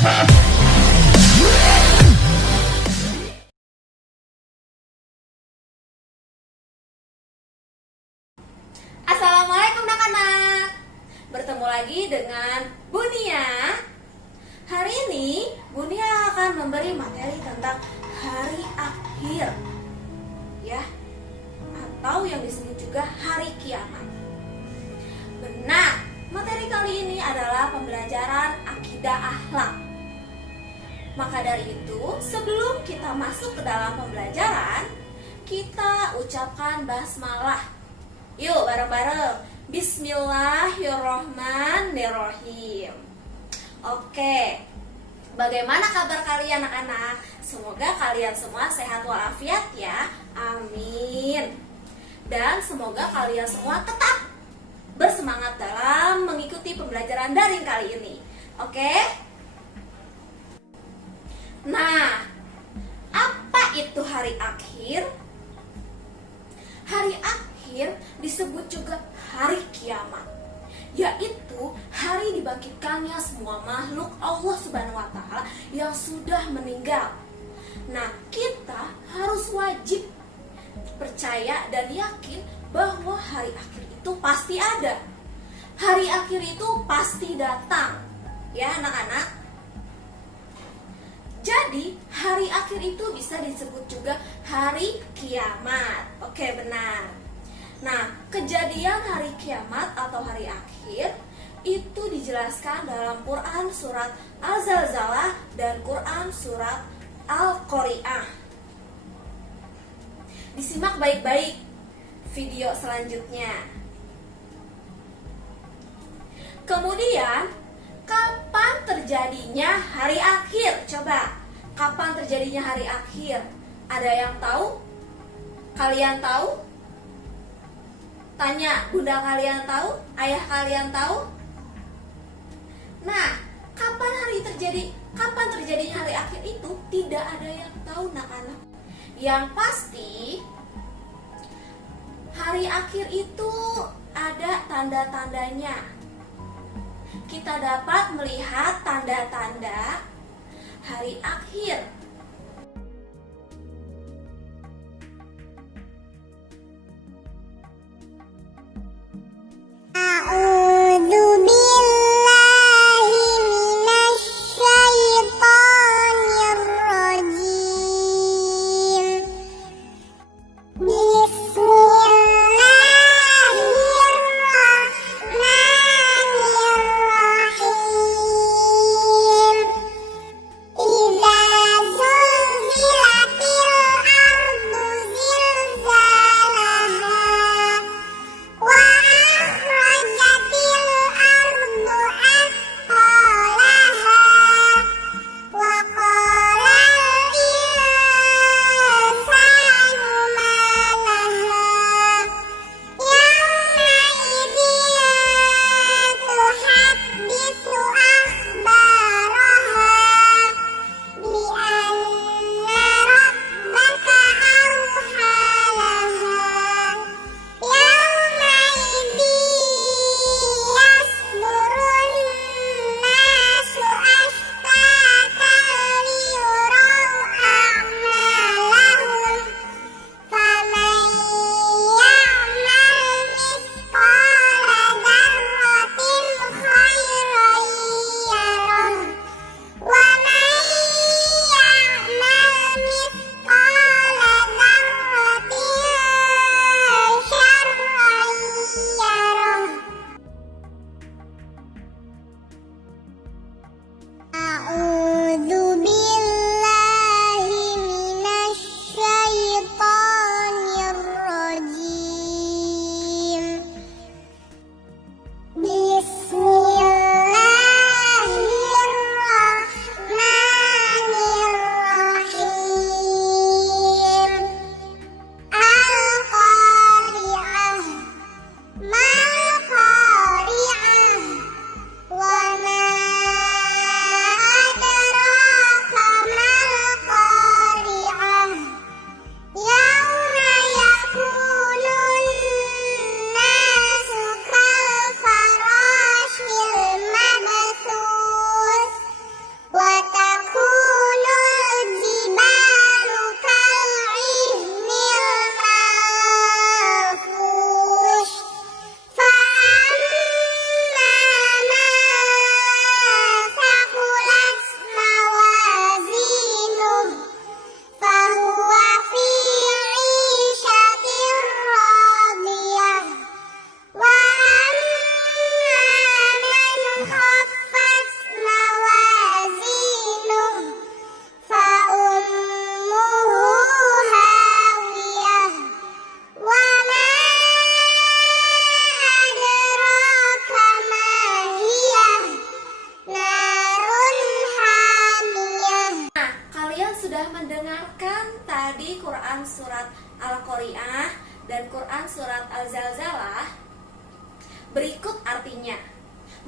Assalamualaikum anak-anak. Bertemu lagi dengan Bunia. Hari ini Bunia akan memberi materi tentang hari akhir, ya, atau yang disebut juga hari kiamat. Benar, materi kali ini adalah pembelajaran akidah akhlak. Maka dari itu, sebelum kita masuk ke dalam pembelajaran, kita ucapkan basmalah. Yuk bareng-bareng. Bismillahirrohmanirrohim. Oke, bagaimana kabar kalian anak-anak? Semoga kalian semua sehat walafiat ya. Amin. Dan semoga kalian semua tetap bersemangat dalam mengikuti pembelajaran daring kali ini. Oke? Nah, apa itu hari akhir? Hari akhir disebut juga hari kiamat, yaitu hari dibangkitkannya semua makhluk Allah Subhanahu wa Ta'ala yang sudah meninggal. Nah, kita harus wajib percaya dan yakin bahwa hari akhir itu pasti ada. Hari akhir itu pasti datang, ya anak-anak. Jadi, hari akhir itu bisa disebut juga hari kiamat. Oke, benar. Nah, kejadian hari kiamat atau hari akhir itu dijelaskan dalam Quran surat Al-Zalzalah dan Quran surat Al-Qari'ah. Disimak baik-baik video selanjutnya. Kemudian, kapan terjadinya hari akhir? Coba, kapan terjadinya hari akhir? Ada yang tahu? Kalian tahu? Tanya, bunda kalian tahu? Ayah kalian tahu? Nah, kapan terjadinya hari akhir itu? Tidak ada yang tahu, anak-anak. Yang pasti, hari akhir itu ada tanda-tandanya. Kita dapat melihat tanda-tanda hari akhir.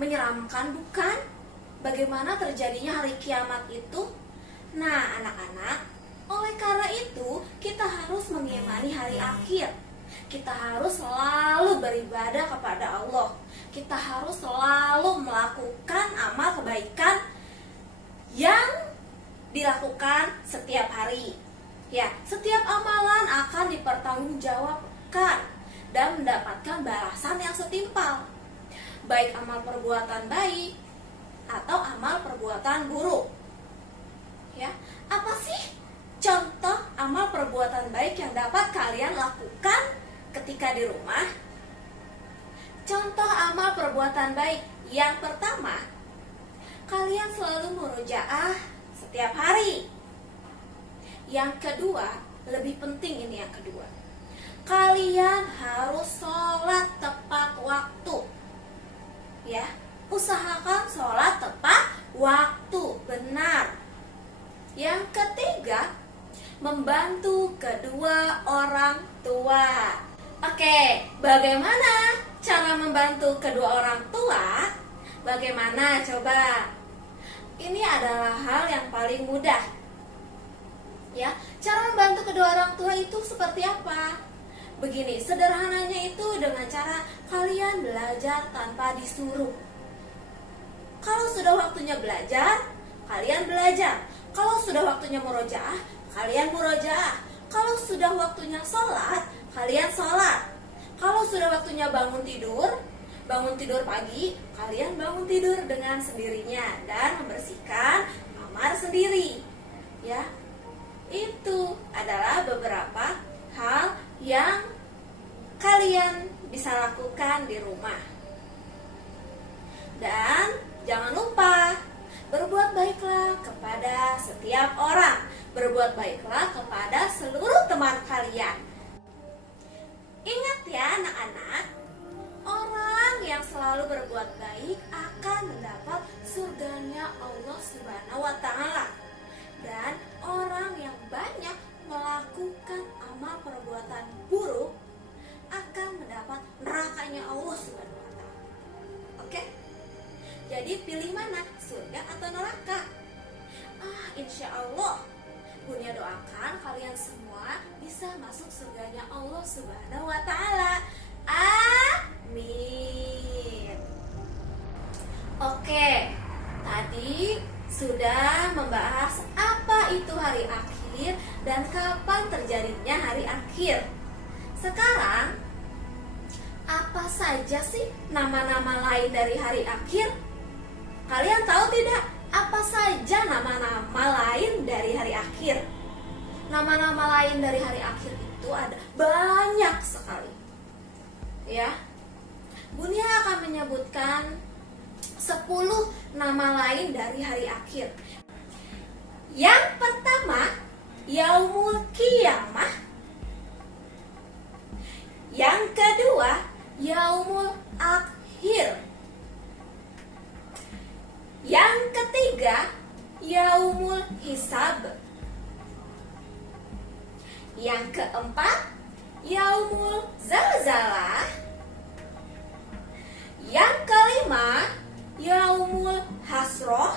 Menyeramkan bukan? Bagaimana terjadinya hari kiamat itu? Nah, anak-anak, oleh karena itu kita harus mengimani hari akhir. Kita harus selalu beribadah kepada Allah. Kita harus selalu melakukan amal kebaikan yang dilakukan setiap hari. Ya, setiap amalan akan dipertanggungjawabkan dan mendapatkan balasan yang setimpal. Baik amal perbuatan baik atau amal perbuatan buruk. Ya, apa sih contoh amal perbuatan baik yang dapat kalian lakukan ketika di rumah? Contoh amal perbuatan baik yang pertama, kalian selalu murojaah setiap hari. Yang kedua, lebih penting ini yang kedua, kalian harus sholat tepat waktu. Ya, usahakan sholat tepat waktu, benar. Yang ketiga, membantu kedua orang tua. Oke, bagaimana cara membantu kedua orang tua? Bagaimana coba? Ini adalah hal yang paling mudah. Ya, cara membantu kedua orang tua itu seperti apa? Begini, sederhananya itu dengan cara kalian belajar tanpa disuruh. Kalau sudah waktunya belajar, kalian belajar. Kalau sudah waktunya murojaah, kalian murojaah. Kalau sudah waktunya sholat, kalian sholat. Kalau sudah waktunya bangun tidur pagi, kalian bangun tidur dengan sendirinya dan membersihkan kamar sendiri. Ya, itu adalah beberapa hal yang kalian bisa lakukan di rumah. Dan jangan lupa berbuat baiklah kepada setiap orang. Berbuat baiklah kepada seluruh teman kalian. Ingat ya anak-anak, orang yang selalu berbuat baik akan mendapat surganya Allah Subhanahu wa Ta'ala. Dan orang yang banyak melakukan amal perbuatan buruk akan mendapat nerakanya Allah Subhanahu wa Ta'ala. Oke? Jadi pilih mana? Surga atau neraka? Insya Allah Bunia doakan kalian semua bisa masuk surganya Allah Subhanahu wa Ta'ala. Amin. Oke, tadi sudah membahas apa itu hari akhir dan kapan terjadinya hari akhir. Sekarang, apa saja sih nama-nama lain dari hari akhir? Kalian tahu tidak? Apa saja nama-nama lain dari hari akhir? Nama-nama lain dari hari akhir itu ada banyak sekali. Ya, Bunia akan menyebutkan 10 nama lain dari hari akhir. Yang pertama, Yaumul Qiyamah. Yang kedua, Yaumul Akhir. Yang ketiga, Yaumul Hisab. Yang keempat, Yaumul Zalzalah. Yang kelima, Yaumul Hasroh.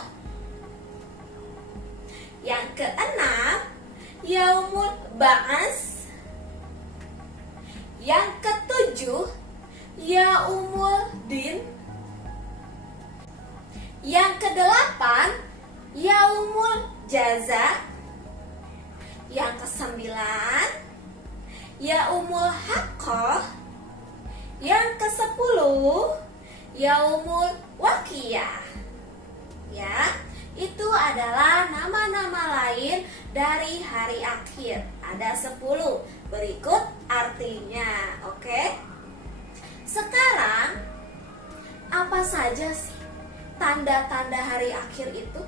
Yang keenam, Yaumul Ba'as. Yang ketujuh, Yaumul Din. Yang kedelapan, Yaumul Jaza. Yang kesembilan, Yaumul Haqqah. Yang kesepuluh, Yaumul Waqiyah. Ya, itu adalah nama-nama lain dari hari akhir. Ada 10. Berikut artinya, oke? Sekarang, apa saja sih tanda-tanda hari akhir itu?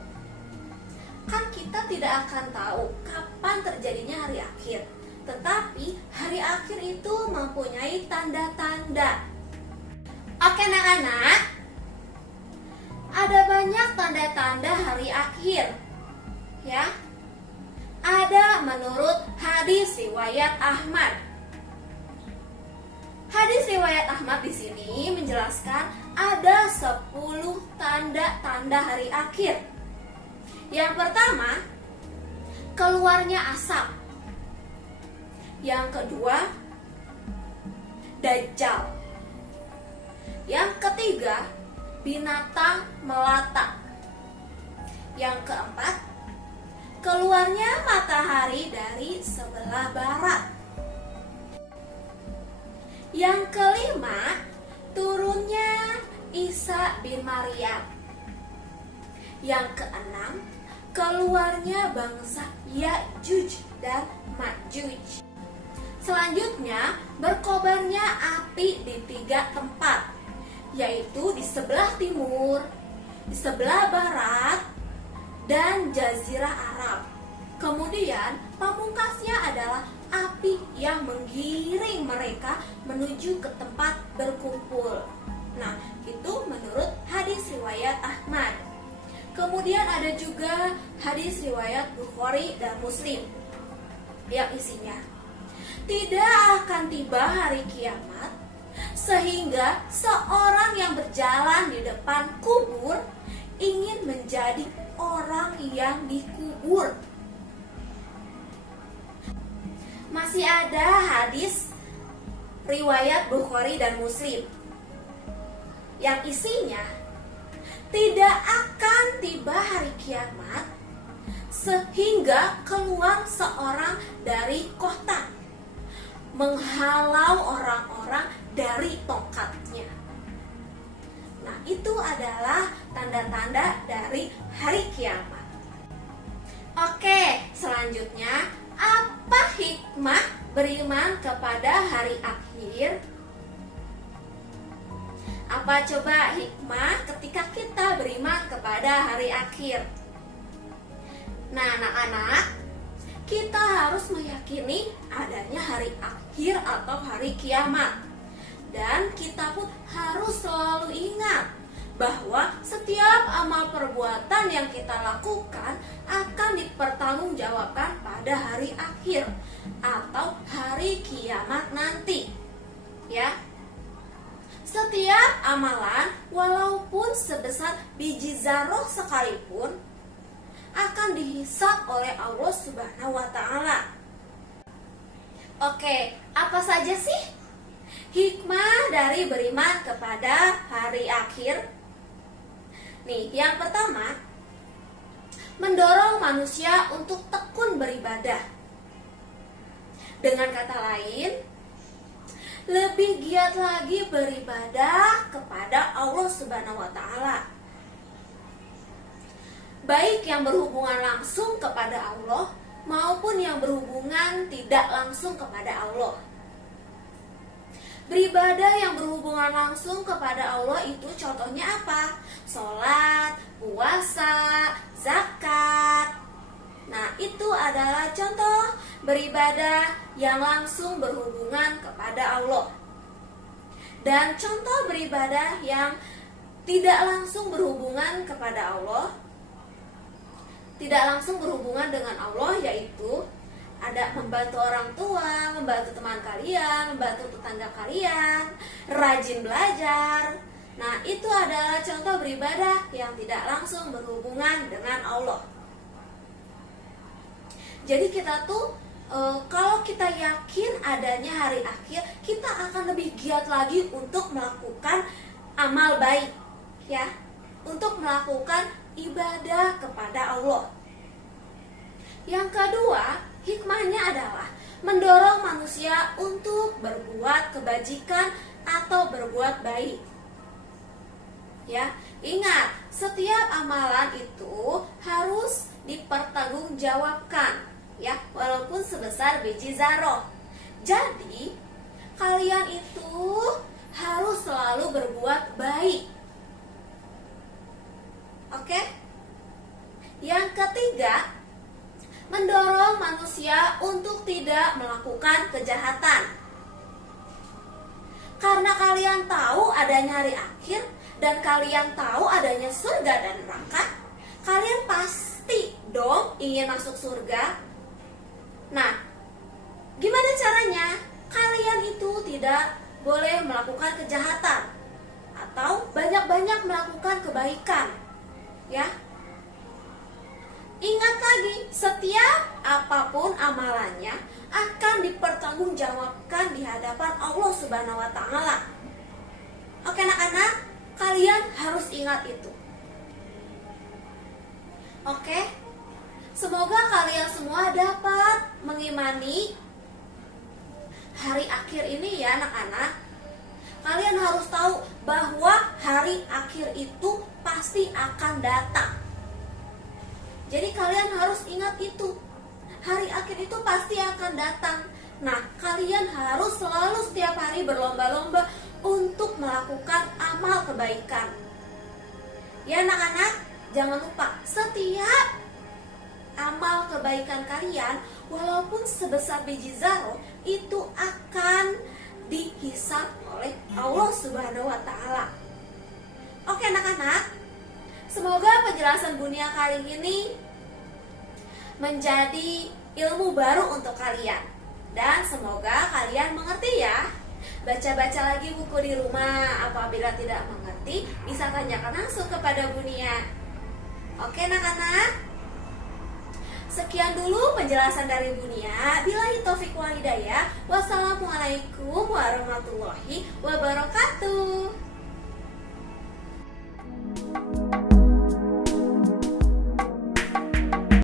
Kan kita tidak akan tahu kapan terjadinya hari akhir. Tetapi hari akhir itu mempunyai tanda-tanda. Oke anak-anak, ada banyak tanda-tanda hari akhir. Ya, ada menurut hadis riwayat Ahmad. Hadis riwayat Ahmad di sini menjelaskan ada 10 tanda-tanda hari akhir. Yang pertama, keluarnya asap. Yang kedua, Dajjal. Yang ketiga, binatang melata. Yang keempat, keluarnya matahari dari sebelah barat. Yang kelima, turunnya Isa bin Maryam. Yang keenam, keluarnya bangsa Ya'juj dan Ma'juj. Selanjutnya, berkobarnya api di 3 tempat, yaitu di sebelah timur, di sebelah barat, dan Jazirah Arab. Kemudian, pamungkasnya adalah api yang menggiring mereka menuju ke tempat berkumpul. Nah, itu menurut hadis riwayat Ahmad. Kemudian ada juga hadis riwayat Bukhari dan Muslim yang isinya, tidak akan tiba hari kiamat sehingga seorang yang berjalan di depan kubur ingin menjadi orang yang dikubur. Masih ada hadis riwayat Bukhari dan Muslim yang isinya, tidak akan tiba hari kiamat sehingga keluar seorang dari kota menghalau orang-orang dari tongkatnya. Nah, itu adalah tanda-tanda dari hari kiamat. Oke, selanjutnya, apa hikmah beriman kepada hari akhir? Apa coba hikmah ketika kita beriman kepada hari akhir? Nah, anak-anak, kita harus meyakini adanya hari akhir atau hari kiamat. Dan kita pun harus selalu ingat bahwa setiap amal perbuatan yang kita lakukan akan dipertanggungjawabkan pada hari akhir atau hari kiamat nanti. Ya. Setiap amalan walaupun sebesar biji zarah sekalipun akan dihisab oleh Allah Subhanahu wa taala. Oke, apa saja sih hikmah dari beriman kepada hari akhir? Nih, yang pertama, mendorong manusia untuk tekun beribadah. Dengan kata lain, lebih giat lagi beribadah kepada Allah Subhanahu wa taala. Baik yang berhubungan langsung kepada Allah maupun yang berhubungan tidak langsung kepada Allah. Beribadah yang berhubungan langsung kepada Allah itu contohnya apa? Sholat, puasa, zakat. Nah, itu adalah contoh beribadah yang langsung berhubungan kepada Allah. Dan contoh beribadah yang tidak langsung berhubungan kepada Allah, tidak langsung berhubungan dengan Allah, yaitu ada membantu orang tua, membantu teman kalian, membantu tetangga kalian, rajin belajar. Nah, itu adalah contoh beribadah yang tidak langsung berhubungan dengan Allah. Jadi kita tuh kalau kita yakin adanya hari akhir, kita akan lebih giat lagi untuk melakukan amal baik, ya, untuk melakukan ibadah kepada Allah. Yang kedua, hikmahnya adalah mendorong manusia untuk berbuat kebajikan atau berbuat baik. Ya, ingat, setiap amalan itu harus dipertanggungjawabkan, ya, walaupun sebesar biji zarah. Jadi, kalian itu harus selalu berbuat baik. Oke? Yang ketiga, mendorong manusia untuk tidak melakukan kejahatan. Karena kalian tahu adanya hari akhir dan kalian tahu adanya surga dan neraka, kalian pasti dong ingin masuk surga. Nah, gimana caranya? Kalian itu tidak boleh melakukan kejahatan atau banyak-banyak melakukan kebaikan. Ya. Ingat lagi, setiap apapun amalannya akan dipertanggungjawabkan di hadapan Allah Subhanahu wa taala. Oke anak-anak, kalian harus ingat itu. Oke? Semoga kalian semua dapat mengimani hari akhir ini ya anak-anak. Kalian harus tahu bahwa hari akhir itu pasti akan datang. Jadi kalian harus ingat itu. Hari akhir itu pasti akan datang. Nah, kalian harus selalu setiap hari berlomba-lomba untuk melakukan amal kebaikan. Ya anak-anak, jangan lupa setiap amal kebaikan kalian, walaupun sebesar biji zarah, itu akan dihisab oleh Allah Subhanahu wa taala. Oke anak-anak, semoga penjelasan Bunia kali ini menjadi ilmu baru untuk kalian. Dan semoga kalian mengerti ya. Baca-baca lagi buku di rumah. Apabila tidak mengerti, bisa tanyakan langsung kepada Bunia. Oke anak-anak, sekian dulu penjelasan dari Bunia. Billahi taufiq wal hidayah. Wassalamualaikum warahmatullahi wabarakatuh.